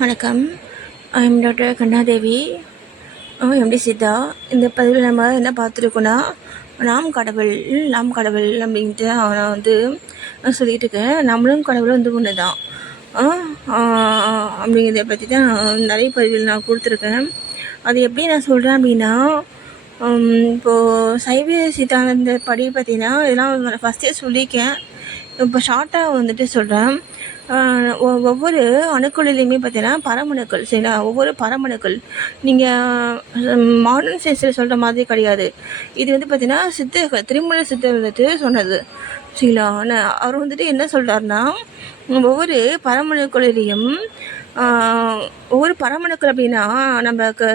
வணக்கம். I'm doctor Kannadevi, MD Siddha. இந்த பதிவில் நம்ம என்ன பார்த்துருக்கோன்னா, நாம் கடவுள் நாம் கடவுள் அப்படின்ட்டு அவனை சொல்லிகிட்டு இருக்கேன். நம்மளும் கடவுளும் ஒன்று தான் அப்படிங்கிறத பற்றி தான் நிறைய பதிவில் நான் கொடுத்துருக்கேன். அது எப்படி நான் சொல்கிறேன் அப்படின்னா, இப்போது சைவ சித்தானந்த படி பார்த்திங்கன்னா இதெல்லாம் ஃபஸ்ட்டே சொல்லியிருக்கேன். இப்போ ஷார்ட்டாக சொல்கிறேன். ஒவ்வொரு அணுக்களிலையுமே பார்த்தீங்கன்னா பரமணுக்கள், சரிங்களா? ஒவ்வொரு பரமணுக்கள் நீங்கள் மாடர்ன் சயின்ஸில் சொல்கிற மாதிரி கிடையாது. இது பார்த்தீங்கன்னா சித்தர்கள், திருமூல சித்தர் சொன்னது, சரிங்களா? அவர் என்ன சொல்கிறாருன்னா, ஒவ்வொரு பரமணுக்களிலையும் ஒவ்வொரு பரமணுக்கள் அப்படின்னா நமக்கு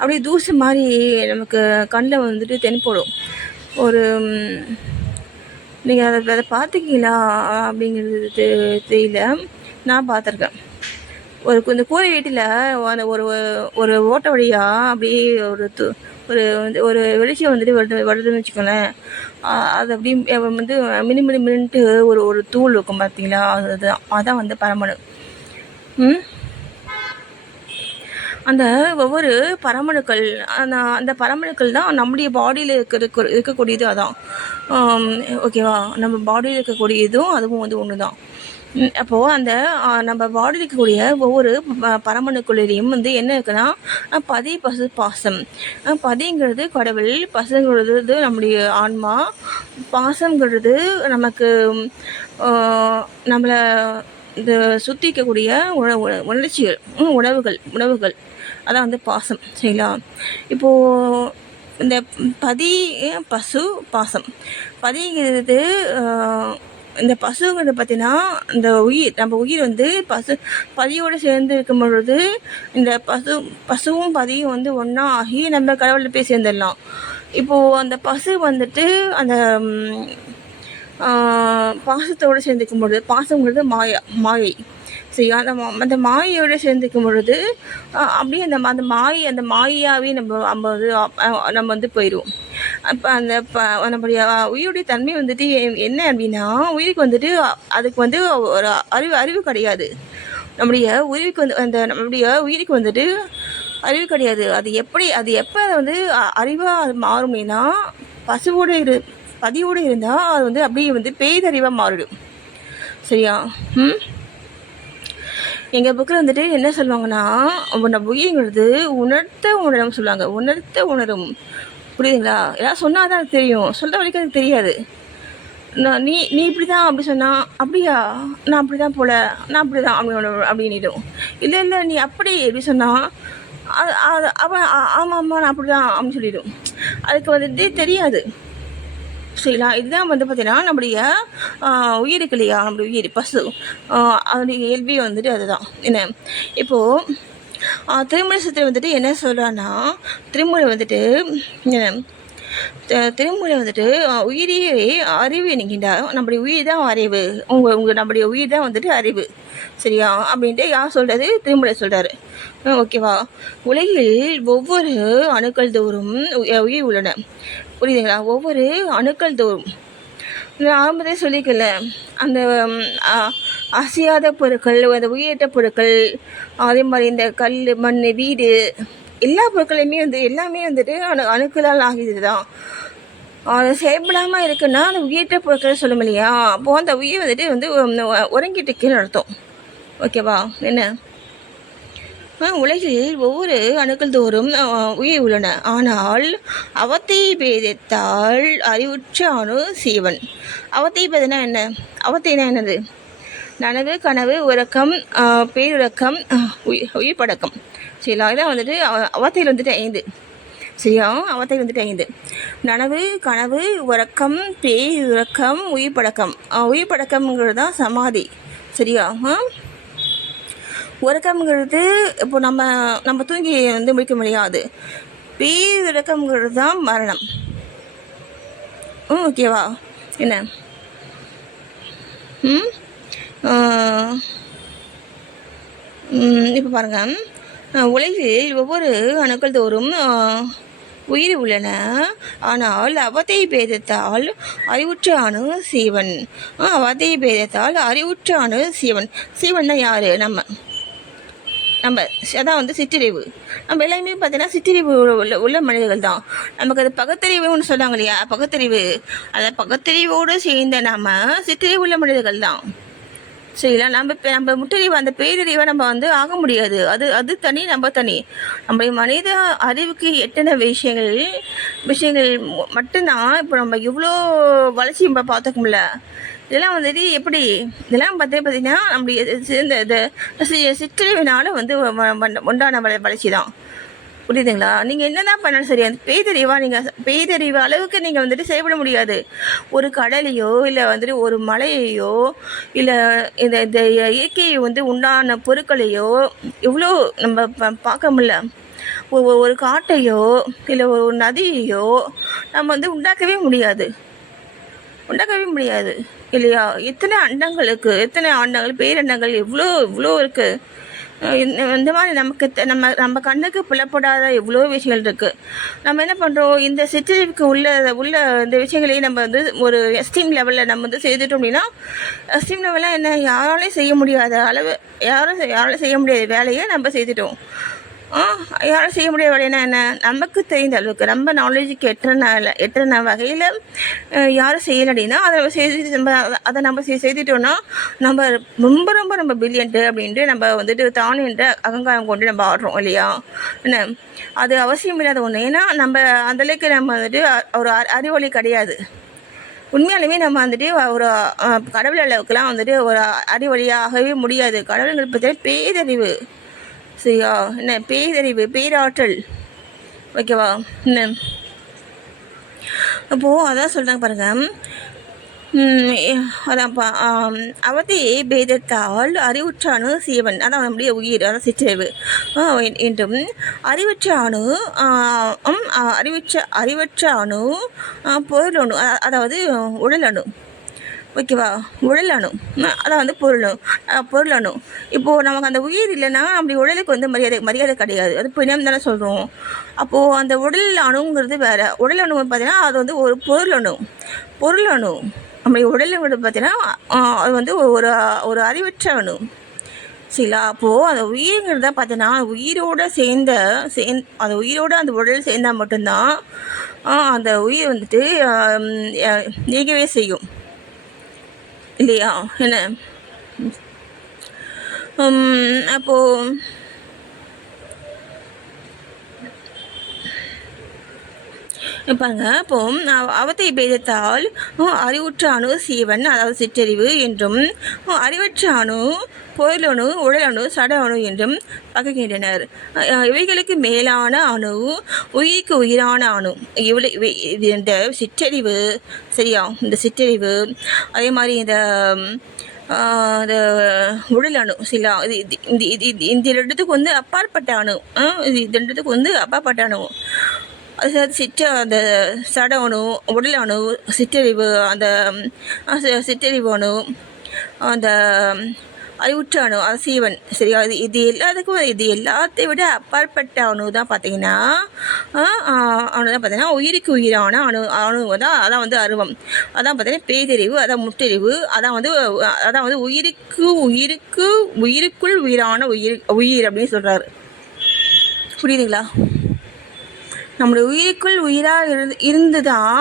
அப்படியே தூசு மாதிரி நமக்கு கண்ணில் தென்படும். ஒரு நீங்கள் அதை பார்த்துக்கிங்களா அப்படிங்கிறது தெரியல. நான் பார்த்துருக்கேன். இந்த கூரை வீட்டில் அந்த ஒரு ஒரு ஓட்ட வழியாக அப்படியே ஒரு ஒரு வெளிச்சம் வருதுன்னு வச்சுக்கோங்களேன். அது அப்படியே மினுமினுட்டு ஒரு தூள் இருக்கும் பார்த்தீங்களா? அதான் பரமணு. அந்த ஒவ்வொரு பரமணுக்கள், அந்த பரமணுக்கள் தான் நம்முடைய பாடியில் இருக்கக்கூடியது. அதான் ஓகேவா? நம்ம பாடியில் இருக்கக்கூடியதும் அதுவும் ஒன்று தான். அப்போது அந்த நம்ம பாடியில் இருக்கக்கூடிய ஒவ்வொரு பரமணுக்குள்ளேயும் என்ன இருக்குன்னா, பதி பசு பாசம். பதிங்கிறது கடவுள், பசுங்கிறது நம்முடைய ஆன்மா, பாசங்கிறது நமக்கு நம்மளை இந்த சுற்றி இருக்கக்கூடிய உணர்ச்சிகள், உணவுகள் அதான் பாசம், சரிங்களா? இப்போது இந்த பதி பசு பாசம். பதிங்கிறது இந்த பசுங்கிறது பார்த்தீங்கன்னா இந்த உயிர், நம்ம உயிர் பதியோடு சேர்ந்து இருக்கும் பொழுது இந்த பசுவும் பதியும் ஒன்றா ஆகி நம்ம கடவுள்கிட்ட போய் சேர்ந்துடலாம். இப்போது அந்த பசு அந்த பாசத்தோடு சேர்ந்துக்கும் பொழுது, பாசங்கிறது மாயை, சரி? அந்த மாயையோடு சேர்ந்துக்கும் பொழுது அப்படியே அந்த மாயாவே நம்ம போயிடுவோம். அப்போ நம்முடைய உயிருடைய தன்மை என்ன அப்படின்னா, உயிருக்கு அதுக்கு ஒரு அறிவு கிடையாது. நம்முடைய உயிருக்கு நம்முடைய உயிருக்கு அறிவு கிடையாது. அது எப்போ அறிவாக மாறும் அப்படின்னா, பதியோடு இருந்தால் அது அப்படியே பேய்தறிவாக மாறிடும், சரியா? எங்கள் புக்கில் என்ன சொல்லுவாங்கன்னா, நம்ம உயிர்ங்கிறது உணரும் சொல்லுவாங்க. உணரும், புரியுதுங்களா? எல்லாம் சொன்னால் தான் அது தெரியும், சொல்கிற வரைக்கும் அது தெரியாது. நீ இப்படி தான் அப்படி சொன்னால், அப்படியா? நான் அப்படி தான் போல, நான் அப்படி தான் அப்படின்னுடும். இல்லை நீ எப்படி சொன்னால் அவன் ஆமாம் நான் அப்படி தான் அப்படின்னு சொல்லிடும். அதுக்கு தெரியாது, சரிங்களா? இதுதான் பார்த்தீங்கன்னா நம்முடைய உயிருக்கு இல்லையா, நம்முடைய உயிர் பசு, அதனுடைய இயல்பி அதுதான். என்ன இப்போது திருமூல சித்தர் என்ன சொல்கிறான்னா, திருமூல உயிரியே அறிவு என்கின்றார். நம்முடைய உயிர் தான் அறிவு, நம்முடைய உயிர் தான் அறிவு, சரியா? அப்படின்ட்டு யார் சொல்கிறது? திருமூல சொல்கிறாரு, ஓகேவா? உலகில் ஒவ்வொரு அணுக்கள் தோறும் உயிர் உள்ளன, புரியுதுங்களா? ஒவ்வொரு அணுக்கள் தோறும் ஆரம்பத்தையே சொல்லிக்கல, அந்த அசையாத பொருட்கள், அந்த உயிரற்ற பொருட்கள், அதே மாதிரி இந்த கல், மண், வீடு, எல்லா பொருட்களையுமே எல்லாமே அணுக்களால் ஆகியது தான். அது செயல்படாமல் இருக்குன்னா அந்த உயிரற்ற பொருட்கள் சொல்லும் இல்லையா? அப்போது அந்த உயிர் உறங்கிட்டு இருக்குன்னு அர்த்தம், ஓகேவா? என்ன உலகில் ஒவ்வொரு அணுக்கள் தோறும் உயிர் உள்ளன, ஆனால் அவத்தை பேதத்தால் அறிவுற்ற அணு சீவன். அவத்தை பேதனா என்ன? அவத்தைனா என்னது? நனவு, கனவு, உறக்கம், பேருறக்கம், உயிர் படக்கம், சரிங்களா? இதான் அவத்தையில் 5, சரியா? அவத்தையில் 5: நனவு, கனவு, உறக்கம், பேருறக்கம், உயிர் படக்கம். உயிர் படக்கம்ங்கிறது தான் சமாதி, சரியா? உறக்கம்ங்கிறது இப்போ நம்ம தூங்கி முடிக்க முடியாது. பேருறக்கம்ங்கிறது தான் மரணம், ஓகேவா? என்ன இப்போ பாருங்கள், உலகில் ஒவ்வொரு அணுக்கள் தோறும் உயிர் உள்ளன, ஆனால் அவத்தை பேதத்தால் அறிவுற்ற அணு சீவன். அவத்தை பேதத்தால் அறிவுற்ற அணு சீவன். சீவன்னா யாரு? நம்ம, நம்ம அதான் வந்து சிற்றறிவு. நம்ம எல்லாருமே பார்த்தீங்கன்னா சிற்றறிவு உள்ள மனிதர்கள் தான். நமக்கு அது பகுத்தறிவுன்னு சொன்னாங்க இல்லையா, பகுத்தறிவு. அந்த பகுத்தறிவோடு சேர்ந்த நாம சிற்றறிவு உள்ள மனிதர்கள் தான். சரிங்களா? நம்ம முற்றறிவு அந்த பேரறிவை நம்ம வந்து ஆக முடியாது. அது அது தனி, நம்ம தனி. நம்முடைய மனித அறிவுக்கு எத்தனை விஷயங்கள் மட்டும்தான் இப்போ நம்ம இவ்வளோ வளர்ச்சி நம்ம பார்த்துக்க முடியல. இதெல்லாம் வந்துட்டு எப்படி, இதெல்லாம் பார்த்தீங்கன்னா நம்முடைய இந்த சிற்றறிவினால வந்து உண்டான வளர்ச்சி தான். புரியுதுங்களா? நீங்கள் என்ன தான் பண்ணாலும் சரி, அந்த பேதறிவு அளவுக்கு நீங்கள் வந்துட்டு செயல்பட முடியாது. ஒரு கடலையோ இல்லை வந்துட்டு ஒரு மலையையோ இல்லை இந்த இந்த இயற்கையை வந்து உண்டான பொருட்களையோ இவ்வளோ நம்ம பார்க்க முடியல. ஒரு காட்டையோ இல்லை ஒரு நதியையோ நம்ம வந்து உண்டாக்கவே முடியாது இல்லையா? எத்தனை அண்டங்கள் பேரண்டங்கள் இவ்வளோ இருக்குது. இந்த மாதிரி நம்ம கண்ணுக்கு புலப்படாத எவ்வளோ விஷயங்கள் இருக்குது. நம்ம என்ன பண்ணுறோம், இந்த சிற்றறிவுக்கு உள்ள இந்த விஷயங்களையும் நம்ம வந்து ஒரு எஸ்டீம் லெவலில் நம்ம வந்து செய்துட்டோம் அப்படின்னா, எஸ்டீம் லெவலில் என்ன யாராலையும் செய்ய முடியாத அளவு யாராலையும் செய்ய முடியாத வேலையை நம்ம செய்துட்டோம். யாரும் செய்ய முடியாத வேலைன்னா என்ன, நமக்கு தெரிந்த அளவுக்கு நம்ம நாலேஜுக்கு எட்டுன வகையில் யாரும் செய்யலை அப்படின்னா அதை நம்ம செய்துட்டோம்னா நம்ம ரொம்ப ரொம்ப நம்ம பில்லியன்ட்டு அப்படின்ட்டு நம்ம வந்துட்டு தானேன்ற அகங்காரம் கொண்டு நம்ம ஆடுறோம் இல்லையா? என்ன, அது அவசியம் இல்லாத ஒன்று. ஏன்னா நம்ம அந்தளவுக்கு நம்ம வந்துட்டு ஒரு அறிவொளி கிடையாது. உண்மையாலுமே நம்ம வந்துட்டு ஒரு கடவுள் அளவுக்குலாம் வந்துட்டு ஒரு அறிவொளியாகவே முடியாது. கடவுளுங்களை பற்றி பேரறிவு, சரியா? என்ன, பேரறிவு, பேராற்றல், ஓகேவா? என்ன, அப்போது அதான் சொல்கிறாங்க பாருங்கள். அதான்ப்பா, அவதி பேதத்தால் அறிவுற்ற அணு சீவன், அதான் நம்முடைய உயிர், அதான் சிற்றறிவு என்றும் அறிவற்ற அணு பொருள் அணு, அதாவது உடல் அணு, ஓகேவா? உடல் அணு, அதான் வந்து பொருள் அணு. இப்போது நமக்கு அந்த உயிர் இல்லைன்னா அப்படி உடலுக்கு வந்து மரியாதை கிடையாது. அது பிணம் தானே சொல்கிறோம். அப்போது அந்த உடல் அணுங்கிறது வேறு. உடல் அணு பார்த்தீங்கன்னா அது வந்து ஒரு பொருள் அணு. நம்முடைய உடலுங்கிறது பார்த்தீங்கன்னா அது வந்து ஒரு அறிவற்ற அணு, சரிங்களா? அப்போது அந்த உயிர்ங்கிறத பார்த்தீங்கன்னா அந்த உயிரோட அந்த உடல் சேர்ந்தால் மட்டும்தான் அந்த உயிர் வந்துட்டு இயங்கவே செய்யும் இல்லையா? என்ன, அப்போது பாருங்க. அப்போ அவத்தை பேதத்தால் அறிவுற்ற அணு சீவன், அதாவது சிற்றறிவு என்றும் அறிவற்ற அணு பொருளணு, உடலணு, சட அணு என்றும் பகைக்கின்றனர். இவைகளுக்கு மேலான அணு உயிருக்கு உயிரான அணு. இந்த சிற்றறிவு, சரியா? இந்த சிற்றறிவு அதே மாதிரி இந்த உடல் அணு, சரிங்களா? இந்த ரெண்டுத்துக்கு வந்து அப்பாற்பட்ட அணு. இது ரெண்டுத்துக்கு வந்து அப்பாற்பட்ட அணு. அது அந்த சட அணு, உடல் அணு, சிற்றறிவு, அந்த சிற்றறிவு அணு, அந்த அறிவுற்ற அணு, அது சீவன், சரியா? இது எல்லாத்தையும் விட அப்பாற்பட்ட அணு தான் பார்த்தீங்கன்னா உயிருக்கு உயிரான அணு தான். அதான் வந்து அருவம். அதான் பார்த்தீங்கன்னா பேதறிவு, அதான் முற்றறிவு, அதான் வந்து உயிருக்குள் உயிரான உயிர் அப்படின்னு சொல்கிறாரு. புரியுதுங்களா? நம்முடைய உயிருக்குள் உயிராக இருந்து தான்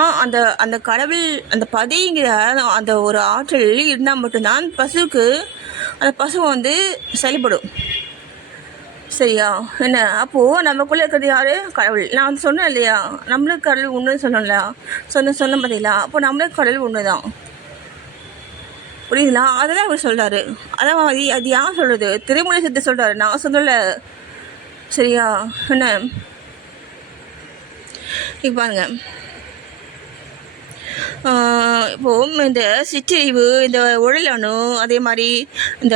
அந்த கடவுள், அந்த பதிங்கிற அந்த ஒரு ஆற்றல் இருந்தால் மட்டும்தான் அந்த பசு வந்து செயல்படும், சரியா? என்ன, அப்போது நமக்குள்ளே இருக்கிறது யார்? கடவுள். நான் வந்து சொன்னேன் இல்லையா, நம்மளுக்கு கடவுள் ஒன்றுன்னு சொன்னோம்ல, சொன்ன பார்த்தீங்களா? அப்போ நம்மளுக்கு கடவுள் ஒன்று தான். புரியுதுங்களா? அதெல்லாம் அவர் சொல்கிறாரு. அதான் அது யார் சொல்கிறது? திருமூல சித்தர் சொல்கிறாரு, நான் சொல்லலை, சரியா? என்ன, இப்போ பாருங்க, இப்போது இந்த சிற்றறிவு, இந்த உடல் அணு, அதே மாதிரி இந்த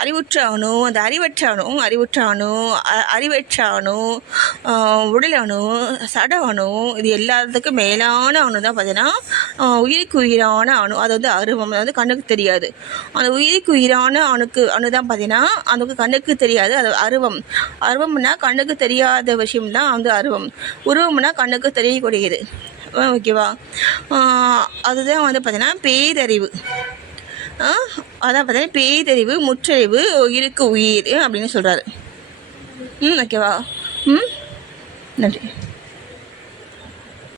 அறிவுற்ற அணு, அந்த அறிவற்ற அணு, உடல் அணு, சட அணு, இது எல்லாத்துக்கும் மேலான அணு தான் பார்த்தீங்கன்னா உயிருக்கு உயிரான அணு. அது வந்து அருவம், அது வந்து கண்ணுக்கு தெரியாது. அந்த உயிருக்கு உயிரான அணு தான் பார்த்தீங்கன்னா அதுக்கு கண்ணுக்கு தெரியாது, அது அருவம்னா கண்ணுக்கு தெரியாத விஷயம்தான் வந்து அருவம். உருவம்னா கண்ணுக்கு தெரியக்கூடியது, ஓகேவா? அதுதான் வந்து பார்த்தீங்கன்னா பேரறிவு. அதான் பார்த்தீங்கன்னா பேரறிவு முற்றறிவு உயிருக்கு உயிர் அப்படின்னு சொல்கிறாரு. ஓகேவா? நன்றி.